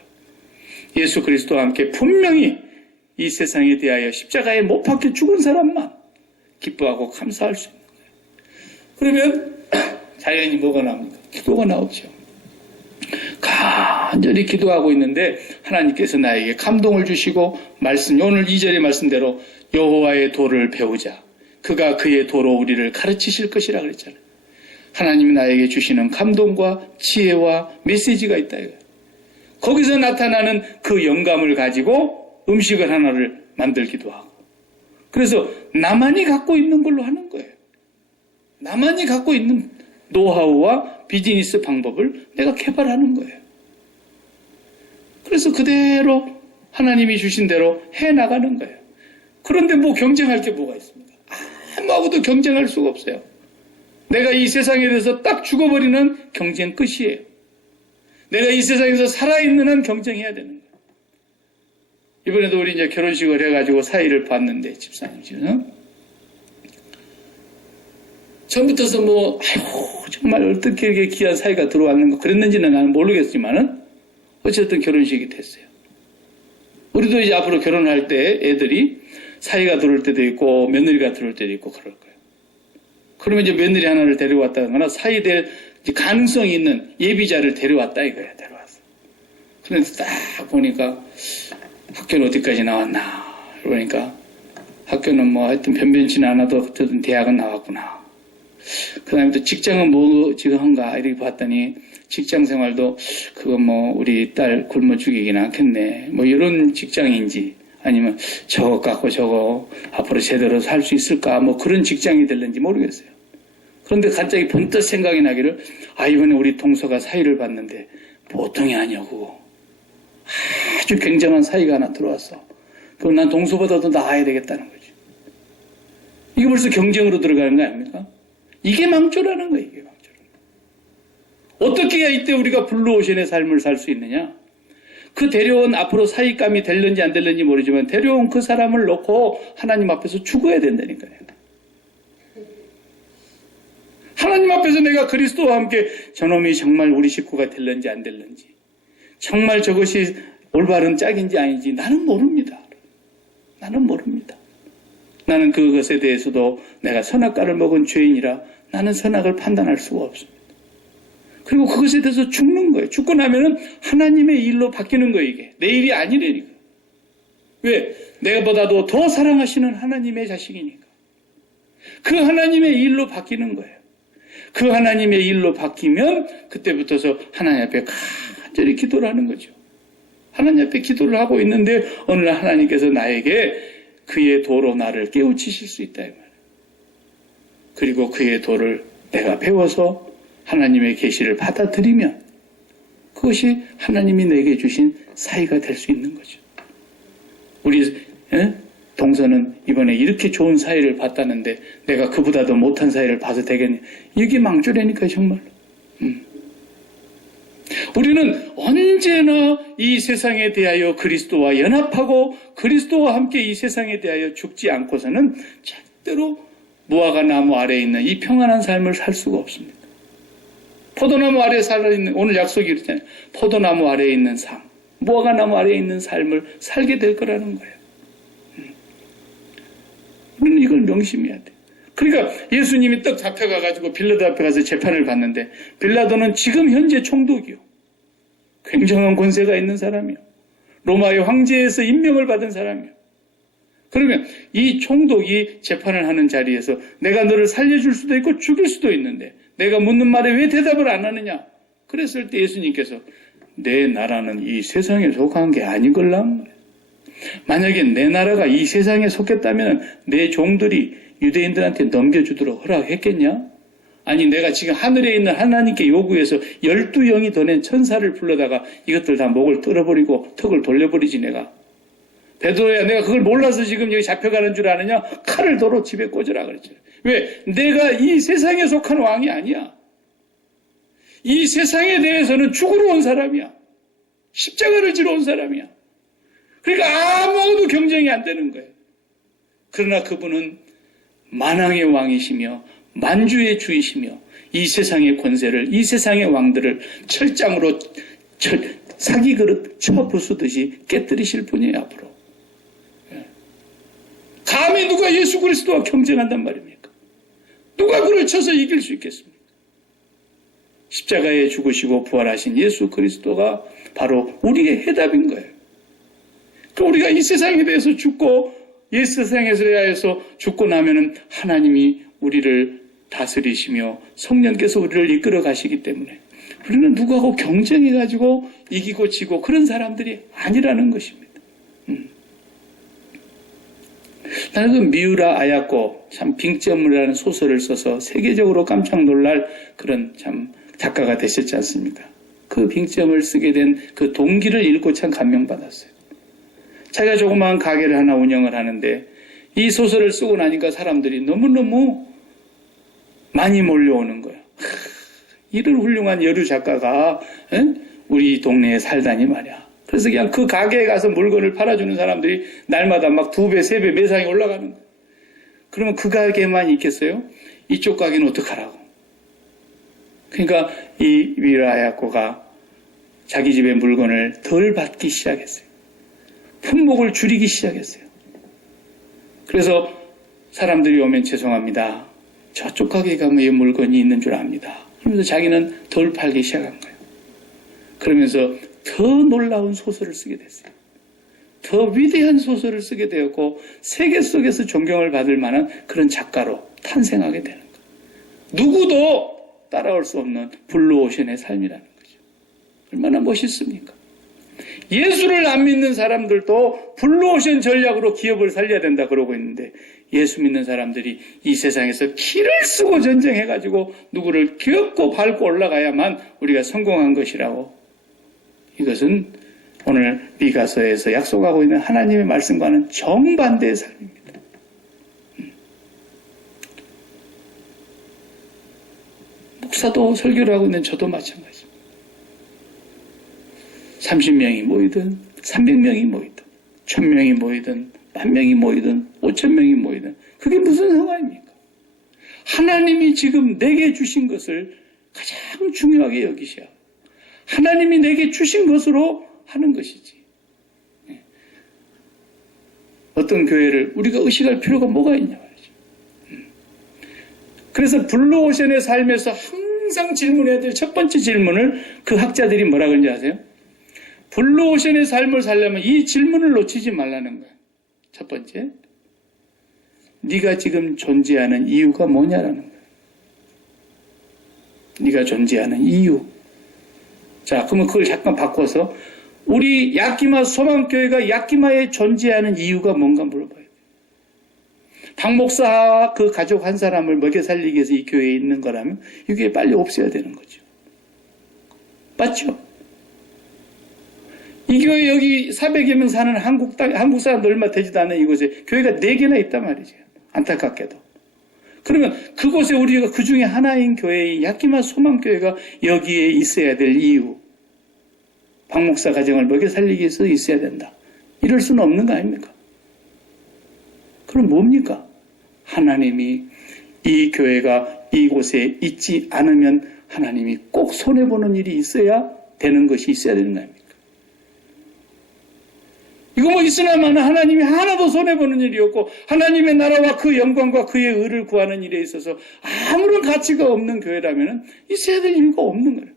예수 그리스도와 함께 분명히 이 세상에 대하여 십자가에 못 박혀 죽은 사람만 기뻐하고 감사할 수 있는 거예요. 그러면 자연히 뭐가 나옵니까? 기도가 나오죠. 간절히 기도하고 있는데 하나님께서 나에게 감동을 주시고 말씀, 오늘 2절의 말씀대로 여호와의 도를 배우자. 그가 그의 도로 우리를 가르치실 것이라 그랬잖아요. 하나님이 나에게 주시는 감동과 지혜와 메시지가 있다 이거예요. 거기서 나타나는 그 영감을 가지고 음식을 하나를 만들기도 하고 그래서 나만이 갖고 있는 걸로 하는 거예요. 나만이 갖고 있는 노하우와 비즈니스 방법을 내가 개발하는 거예요. 그래서 그대로 하나님이 주신 대로 해나가는 거예요. 그런데 뭐 경쟁할 게 뭐가 있습니까? 아무하고도 경쟁할 수가 없어요. 내가 이 세상에 대해서 딱 죽어버리는 경쟁 끝이에요. 내가 이 세상에서 살아있는 한 경쟁해야 되는 거예요. 이번에도 우리 이제 결혼식을 해가지고 사위를 봤는데, 집사님 집은. 처음부터서 뭐, 아이고, 정말 어떻게 이렇게 귀한 사위가 들어왔는가 그랬는지는 나는 모르겠지만은, 어쨌든 결혼식이 됐어요. 우리도 이제 앞으로 결혼할 때 애들이 사위가 들어올 때도 있고, 며느리가 들어올 때도 있고, 그럴 거예요. 그러면 이제 며느리 하나를 데려왔다거나 사위 될 가능성이 있는 예비자를 데려왔다 이거야, 데려왔어. 그런데 딱 보니까 학교는 어디까지 나왔나. 그러니까 학교는 뭐 하여튼 변변치는 않아도 어쨌든 대학은 나왔구나. 그 다음에 또 직장은 뭐 지금 한가 이렇게 봤더니 직장 생활도 그거 뭐 우리 딸 굶어 죽이긴 않겠네. 뭐 이런 직장인지 아니면 저거 갖고 저거 앞으로 제대로 살 수 있을까 뭐 그런 직장이 될는지 모르겠어요. 그런데 갑자기 번뜩 생각이 나기를 이번에 우리 동서가 사위를 봤는데 보통이 아니고 아주 굉장한 사위가 하나 들어왔어. 그럼 난 동서보다도 나아야 되겠다는 거지. 이게 벌써 경쟁으로 들어가는 거 아닙니까? 이게 망조라는 거예요. 이게 망조라는 거예요. 어떻게 해야 이때 우리가 블루오션의 삶을 살 수 있느냐? 그 데려온 앞으로 사위감이 될는지 안 될는지 모르지만 데려온 그 사람을 놓고 하나님 앞에서 죽어야 된다니까요. 하나님 앞에서 내가 그리스도와 함께 저놈이 정말 우리 식구가 될는지 안 될는지 정말 저것이 올바른 짝인지 아닌지 나는 모릅니다. 나는 모릅니다. 나는 그것에 대해서도 내가 선악과를 먹은 죄인이라 나는 선악을 판단할 수가 없습니다. 그리고 그것에 대해서 죽는 거예요. 죽고 나면은 하나님의 일로 바뀌는 거예요, 이게. 내 일이 아니라니까. 왜? 내가보다도 더 사랑하시는 하나님의 자식이니까. 그 하나님의 일로 바뀌는 거예요. 그 하나님의 일로 바뀌면 그때부터서 하나님 앞에 간절히 기도를 하는 거죠. 하나님 앞에 기도를 하고 있는데 어느 날 하나님께서 나에게 그의 도로 나를 깨우치실 수 있다 이 말이에요. 그리고 그의 도를 내가 배워서 하나님의 계시를 받아들이면 그것이 하나님이 내게 주신 사이가 될 수 있는 거죠. 우리 동서는 이번에 이렇게 좋은 사이를 봤다는데 내가 그보다도 못한 사이를 봐서 되겠냐. 이게 망조라니까 정말로. 우리는 언제나 이 세상에 대하여 그리스도와 연합하고 그리스도와 함께 이 세상에 대하여 죽지 않고서는 절대로 무화과 나무 아래에 있는 이 평안한 삶을 살 수가 없습니다. 포도나무 아래에 살아있는, 오늘 약속이 그랬잖아요. 포도나무 아래에 있는 삶, 무화과 나무 아래에 있는 삶을 살게 될 거라는 거예요. 우리는 이걸 명심해야 돼. 그러니까 예수님이 딱 잡혀가가지고 빌라도 앞에 가서 재판을 받는데 빌라도는 지금 현재 총독이요. 굉장한 권세가 있는 사람이요. 로마의 황제에서 임명을 받은 사람이요. 그러면 이 총독이 재판을 하는 자리에서 내가 너를 살려줄 수도 있고 죽일 수도 있는데 내가 묻는 말에 왜 대답을 안 하느냐? 그랬을 때 예수님께서 내 나라는 이 세상에 속한 게 아니걸랑. 만약에 내 나라가 이 세상에 속했다면 내 종들이 유대인들한테 넘겨주도록 허락했겠냐? 아니 내가 지금 하늘에 있는 하나님께 요구해서 12영이 더 낸 천사를 불러다가 이것들 다 목을 뚫어버리고 턱을 돌려버리지 내가. 베드로야 내가 그걸 몰라서 지금 여기 잡혀가는 줄 아느냐? 칼을 도로 집에 꽂으라 그랬죠. 왜? 내가 이 세상에 속한 왕이 아니야. 이 세상에 대해서는 죽으러 온 사람이야. 십자가를 지러 온 사람이야. 그러니까 아무도 경쟁이 안 되는 거예요. 그러나 그분은 만왕의 왕이시며 만주의 주이시며 이 세상의 권세를 이 세상의 왕들을 철장으로 사기 그릇 쳐 부수듯이 깨뜨리실 분이에요. 앞으로. 감히 누가 예수 그리스도와 경쟁한단 말입니까? 누가 그를 쳐서 이길 수 있겠습니까? 십자가에 죽으시고 부활하신 예수 그리스도가 바로 우리의 해답인 거예요. 그러니까 우리가 이 세상에 대해서 죽고 이 세상에서 대하여서 죽고 나면은 하나님이 우리를 다스리시며 성령께서 우리를 이끌어 가시기 때문에 우리는 누구하고 경쟁해가지고 이기고 지고 그런 사람들이 아니라는 것입니다. 나는 그 미우라 아야코 참 빙점이라는 소설을 써서 세계적으로 깜짝 놀랄 그런 참 작가가 되셨지 않습니까? 그 빙점을 쓰게 된 그 동기를 읽고 참 감명받았어요. 자기가 조그마한 가게를 하나 운영을 하는데 이 소설을 쓰고 나니까 사람들이 너무너무 많이 몰려오는 거예요. 이런 훌륭한 여류 작가가 우리 동네에 살다니 말이야. 그래서 그냥 그 가게에 가서 물건을 팔아주는 사람들이 날마다 막 2배, 3배 매상이 올라가는 거예요. 그러면 그 가게만 있겠어요? 이쪽 가게는 어떡하라고. 그러니까 이 미라야코가 자기 집의 물건을 덜 받기 시작했어요. 품목을 줄이기 시작했어요. 그래서 사람들이 오면 죄송합니다. 저쪽 가게에 가면 이 물건이 있는 줄 압니다. 그러면서 자기는 덜 팔기 시작한 거예요. 그러면서 더 놀라운 소설을 쓰게 됐어요. 더 위대한 소설을 쓰게 되었고 세계 속에서 존경을 받을 만한 그런 작가로 탄생하게 되는 거예요. 누구도 따라올 수 없는 블루오션의 삶이라는 거죠. 얼마나 멋있습니까? 예수를 안 믿는 사람들도 블루오션 전략으로 기업을 살려야 된다 그러고 있는데 예수 믿는 사람들이 이 세상에서 키를 쓰고 전쟁해가지고 누구를 겪고 밟고 올라가야만 우리가 성공한 것이라고. 이것은 오늘 미가서에서 약속하고 있는 하나님의 말씀과는 정반대의 삶입니다. 목사도 설교를 하고 있는 저도 마찬가지입니다. 30명이 모이든 300명이 모이든 1000명이 모이든 10,000명이 모이든 5,000명이 모이든 그게 무슨 상관입니까? 하나님이 지금 내게 주신 것을 가장 중요하게 여기셔야 하나님이 내게 주신 것으로 하는 것이지. 어떤 교회를 우리가 의식할 필요가 뭐가 있냐 말이죠. 그래서 블루오션의 삶에서 항상 질문해야 될 첫 번째 질문을 그 학자들이 뭐라 그런지 아세요? 블루오션의 삶을 살려면 이 질문을 놓치지 말라는 거예요. 첫 번째, 네가 지금 존재하는 이유가 뭐냐라는 거예요. 네가 존재하는 이유. 자, 그러면 그걸 잠깐 바꿔서 우리 야키마 소망교회가 야키마에 존재하는 이유가 뭔가 물어봐야 돼요. 박 목사와 그 가족 한 사람을 먹여 살리기 위해서 이 교회에 있는 거라면 이게 빨리 없애야 되는 거죠. 맞죠? 이 교회 여기 400여 명 사는 한국 사람들 얼마 되지도 않은 이곳에 교회가 4개나 있단 말이죠. 안타깝게도. 그러면 그곳에 우리가 그 중에 하나인 교회인 야키마 소망교회가 여기에 있어야 될 이유. 박 목사 가정을 먹여 살리기 위해서 있어야 된다. 이럴 수는 없는 거 아닙니까? 그럼 뭡니까? 하나님이 이 교회가 이곳에 있지 않으면 하나님이 꼭 손해보는 일이 있어야 되는 것이 있어야 되는 거 아닙니까? 이거 뭐 있으나마나 하나님이 하나도 손해보는 일이 없고 하나님의 나라와 그 영광과 그의 의를 구하는 일에 있어서 아무런 가치가 없는 교회라면 있어야 될 이유가 없는 거예요.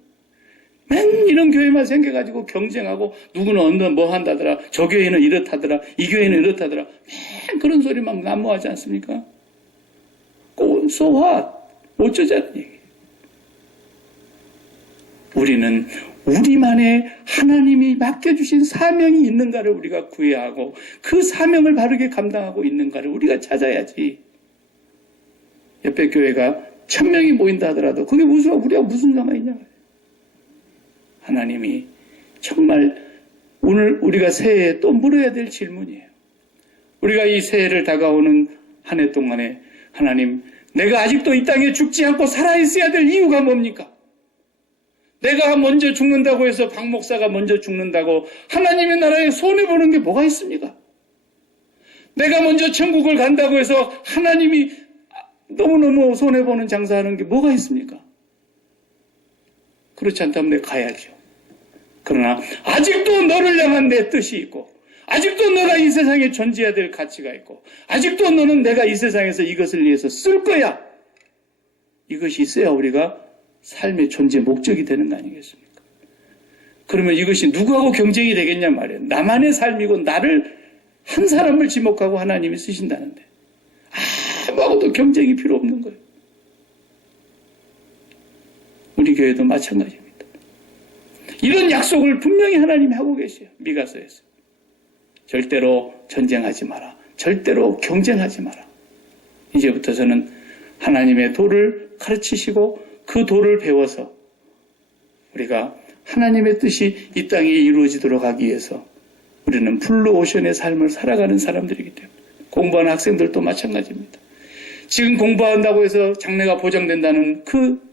맨 이런 교회만 생겨가지고 경쟁하고 누구는 어느 뭐 한다더라, 저 교회는 이렇다더라, 이 교회는 이렇다더라, 맨 그런 소리 막 난무하지 않습니까? So what? 어쩌자는 얘기예요. 우리는 우리만의 하나님이 맡겨주신 사명이 있는가를 우리가 구해하고 그 사명을 바르게 감당하고 있는가를 우리가 찾아야지. 옆에 교회가 1000명이 모인다 하더라도 그게 우리가 무슨 상관이 있냐. 하나님이 정말 오늘 우리가 새해에 또 물어야 될 질문이에요. 우리가 이 새해를 다가오는 한 해 동안에 하나님, 내가 아직도 이 땅에 죽지 않고 살아있어야 될 이유가 뭡니까? 내가 먼저 죽는다고 해서 박 목사가 먼저 죽는다고 하나님의 나라에 손해보는 게 뭐가 있습니까? 내가 먼저 천국을 간다고 해서 하나님이 너무너무 손해보는 장사하는 게 뭐가 있습니까? 그렇지 않다면 내가 가야죠. 그러나 아직도 너를 향한 내 뜻이 있고 아직도 너가 이 세상에 존재해야 될 가치가 있고 아직도 너는 내가 이 세상에서 이것을 위해서 쓸 거야. 이것이 있어야 우리가 삶의 존재 목적이 되는 거 아니겠습니까? 그러면 이것이 누구하고 경쟁이 되겠냐 말이에요. 나만의 삶이고 나를 한 사람을 지목하고 하나님이 쓰신다는데 아무하고도 경쟁이 필요 없는 거예요. 우리 교회도 마찬가지입니다. 이런 약속을 분명히 하나님이 하고 계세요. 미가서에서. 절대로 전쟁하지 마라. 절대로 경쟁하지 마라. 이제부터서는 하나님의 도를 가르치시고 그 도를 배워서 우리가 하나님의 뜻이 이 땅에 이루어지도록 하기 위해서 우리는 블루오션의 삶을 살아가는 사람들이기 때문에 공부하는 학생들도 마찬가지입니다. 지금 공부한다고 해서 장래가 보장된다는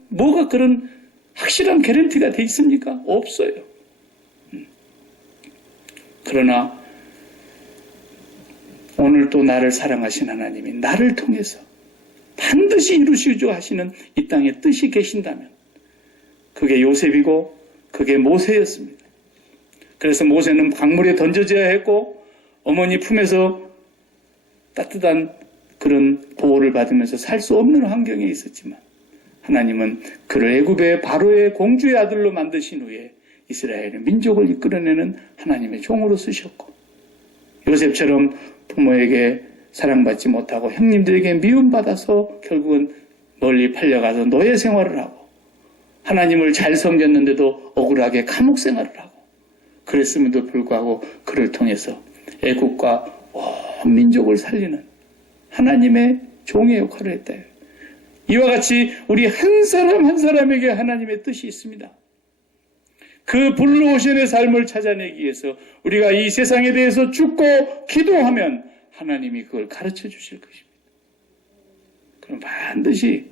뭐가 그런 확실한 개런티가 돼 있습니까? 없어요. 그러나 오늘 또 나를 사랑하신 하나님이 나를 통해서 반드시 이루시려 하시는 이 땅에 뜻이 계신다면 그게 요셉이고 그게 모세였습니다. 그래서 모세는 강물에 던져져야 했고 어머니 품에서 따뜻한 그런 보호를 받으면서 살 수 없는 환경에 있었지만 하나님은 그를 애굽의 바로의 공주의 아들로 만드신 후에 이스라엘의 민족을 이끌어내는 하나님의 종으로 쓰셨고 요셉처럼 부모에게 사랑받지 못하고 형님들에게 미움받아서 결국은 멀리 팔려가서 노예 생활을 하고 하나님을 잘 섬겼는데도 억울하게 감옥 생활을 하고 그랬음에도 불구하고 그를 통해서 애국과 온 민족을 살리는 하나님의 종의 역할을 했다. 이와 같이 우리 한 사람 한 사람에게 하나님의 뜻이 있습니다. 그 블루오션의 삶을 찾아내기 위해서 우리가 이 세상에 대해서 죽고 기도하면 하나님이 그걸 가르쳐 주실 것입니다. 그럼 반드시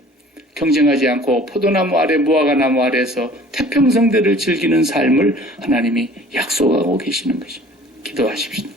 경쟁하지 않고 포도나무 아래 무화과나무 아래에서 태평성대를 즐기는 삶을 하나님이 약속하고 계시는 것입니다. 기도하십시오.